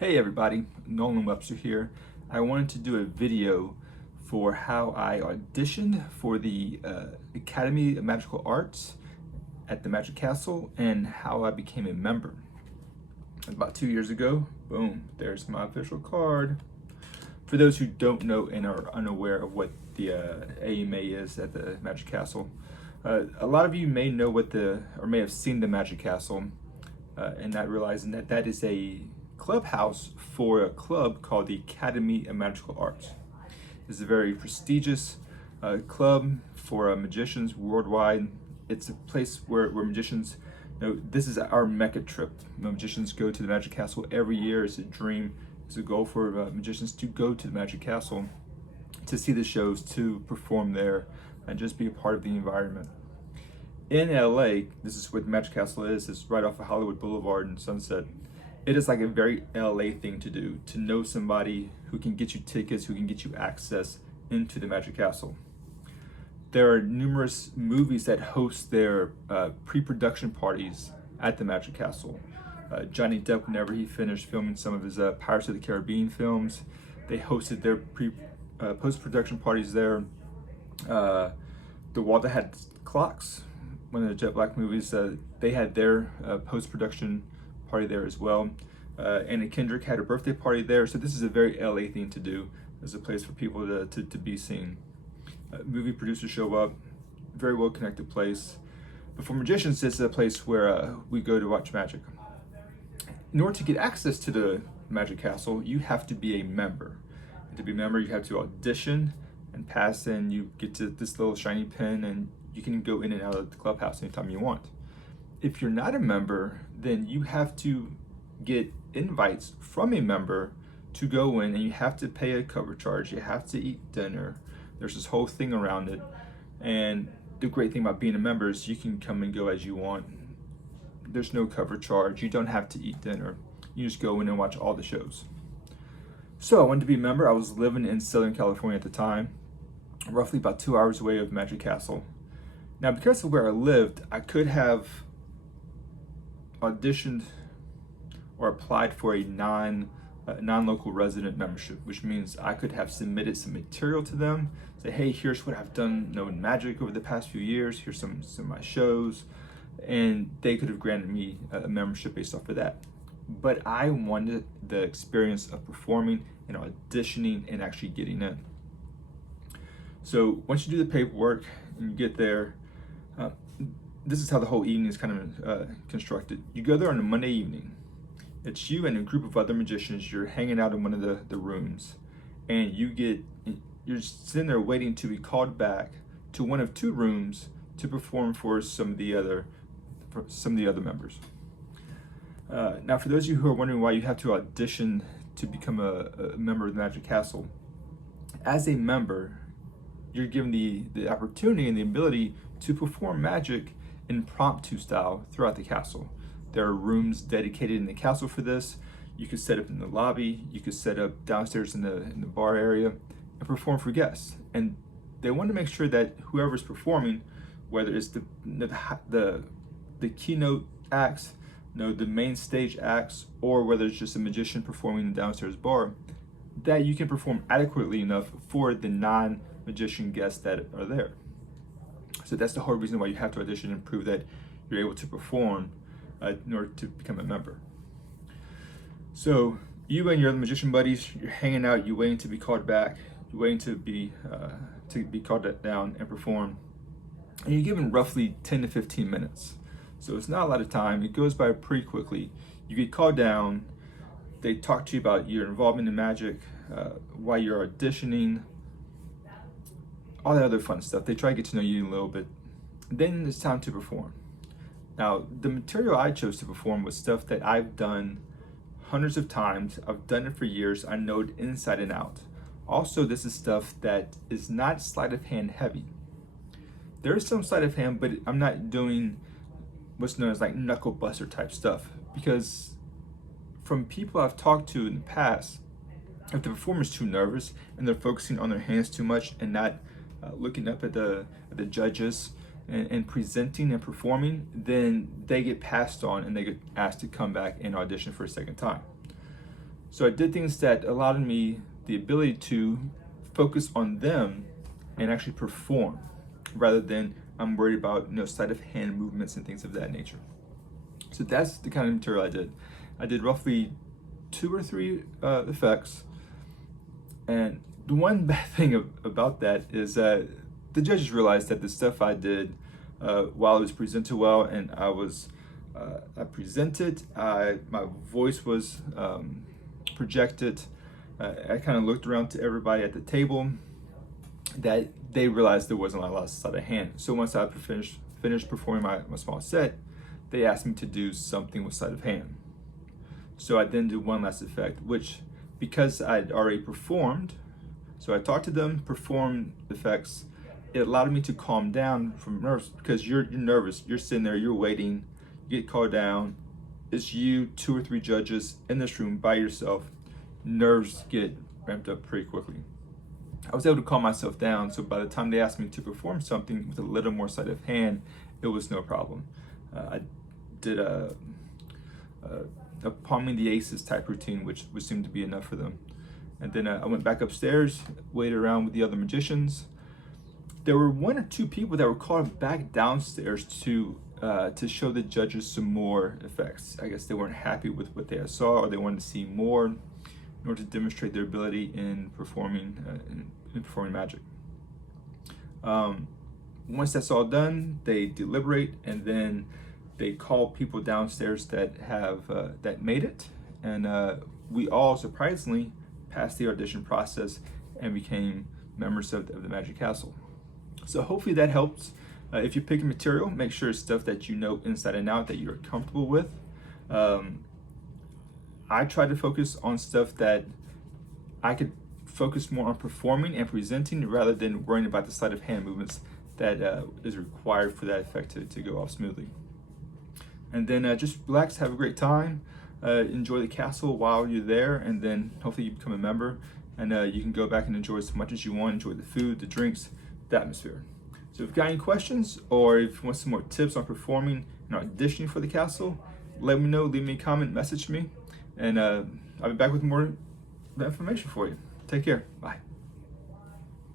Hey everybody, Nolan Webster here. I wanted to do a video for how I auditioned for the Academy of Magical Arts at the Magic Castle and how I became a member. About 2 years ago, boom, there's my official card. For those who don't know and are unaware of what the AMA is at the Magic Castle, a lot of you may know or may have seen the Magic Castle and not realizing that that is a clubhouse for a club called the Academy of Magical Arts. It's a very prestigious club for magicians worldwide. It's a place where magicians, this is our Mecca trip. Magicians go to the Magic Castle every year. It's a dream, it's a goal for magicians to go to the Magic Castle, to see the shows, to perform there, and just be a part of the environment. In LA, this is what the Magic Castle is. It's right off of Hollywood Boulevard and Sunset. It is like a very LA thing to do, to know somebody who can get you tickets, who can get you access into the Magic Castle. There are numerous movies that host their pre-production parties at the Magic Castle. Johnny Depp, whenever he finished filming some of his Pirates of the Caribbean films, they hosted their post-production parties there. The Wall That Had Clocks, one of the Jet Black movies, they had their post-production party there as well. Anna Kendrick had her birthday party there, so this is a very LA thing to do. It's a place for people to be seen. Movie producers show up, very well connected place. But for magicians, this is a place where we go to watch magic. In order to get access to the Magic Castle, you have to be a member. And to be a member, you have to audition and pass in. You get to this little shiny pin and you can go in and out of the clubhouse anytime you want. If you're not a member, then you have to get invites from a member to go in, and you have to pay a cover charge. You have to eat dinner. There's this whole thing around it. And the great thing about being a member is you can come and go as you want. There's no cover charge. You don't have to eat dinner. You just go in and watch all the shows. So I wanted to be a member. I was living in Southern California at the time, roughly about 2 hours away of Magic Castle. Now, because of where I lived, I could have auditioned or applied for a non-local resident membership, which means I could have submitted some material to them, say, hey, here's what I've done in magic over the past few years, here's some of my shows, and they could have granted me a membership based off of that. But I wanted the experience of performing and auditioning and actually getting in. So once you do the paperwork and you get there, this is how the whole evening is kind of constructed. You go there on a Monday evening. It's you and a group of other magicians. You're hanging out in one of the rooms, and you're sitting there waiting to be called back to one of two rooms to perform for some of the other members. Now, for those of you who are wondering why you have to audition to become a member of the Magic Castle, as a member, you're given the opportunity and the ability to perform magic impromptu style throughout the castle. There are rooms dedicated in the castle for this. You could set up in the lobby, you could set up downstairs in the bar area and perform for guests. And they want to make sure that whoever's performing, whether it's the keynote acts, the main stage acts, or whether it's just a magician performing in the downstairs bar, that you can perform adequately enough for the non-magician guests that are there. So that's the whole reason why you have to audition and prove that you're able to perform in order to become a member. So you and your other magician buddies, you're hanging out, you're waiting to be called back, you're waiting to be called down and perform. And you're given roughly 10 to 15 minutes. So it's not a lot of time. It goes by pretty quickly. You get called down, they talk to you about your involvement in magic, why you're auditioning, all that other fun stuff. They try to get to know you a little bit. Then it's time to perform. Now, the material I chose to perform was stuff that I've done hundreds of times. I've done it for years. I know it inside and out. Also, this is stuff that is not sleight of hand heavy. There is some sleight of hand, but I'm not doing what's known as like knuckle buster type stuff, because from people I've talked to in the past, if the performer's too nervous and they're focusing on their hands too much and not looking up at the judges and presenting and performing, then they get passed on and they get asked to come back and audition for a second time. So I did things that allowed me the ability to focus on them and actually perform, rather than I'm worried about sleight of hand movements and things of that nature. So that's the kind of material I did. I did roughly 2 or 3 effects, and the one bad thing about that is that the judges realized that the stuff I did, while it was presented well and I presented, my voice was projected. I kind of looked around to everybody at the table, that they realized there wasn't a lot of sleight of hand. So once I finished performing my small set, they asked me to do something with sleight of hand. So I then did one last effect, which, because I'd already performed, so I talked to them, performed effects, it allowed me to calm down from nerves, because you're nervous, you're sitting there, you're waiting, you get called down, it's you, 2 or 3 judges in this room by yourself, nerves get ramped up pretty quickly. I was able to calm myself down, so by the time they asked me to perform something with a little more sleight of hand, it was no problem. I did a palming the aces type routine, which seemed to be enough for them. And then I went back upstairs, waited around with the other magicians. There were 1 or 2 people that were called back downstairs to show the judges some more effects. I guess they weren't happy with what they saw, or they wanted to see more in order to demonstrate their ability in performing magic. Once that's all done, they deliberate, and then they call people downstairs that made it, and we all surprisingly passed the audition process and became members of the Magic Castle. So hopefully that helps. If you're picking material, make sure it's stuff that you know inside and out, that you're comfortable with. I try to focus on stuff that I could focus more on performing and presenting, rather than worrying about the sleight of hand movements that is required for that effect to go off smoothly. And then just relax, have a great time, enjoy the castle while you're there, and then hopefully you become a member, and you can go back and enjoy as much as you want, enjoy the food, the drinks, the atmosphere. So if you've got any questions, or if you want some more tips on performing and auditioning for the castle, let me know, leave me a comment, message me, and I'll be back with more information for you. Take care, bye.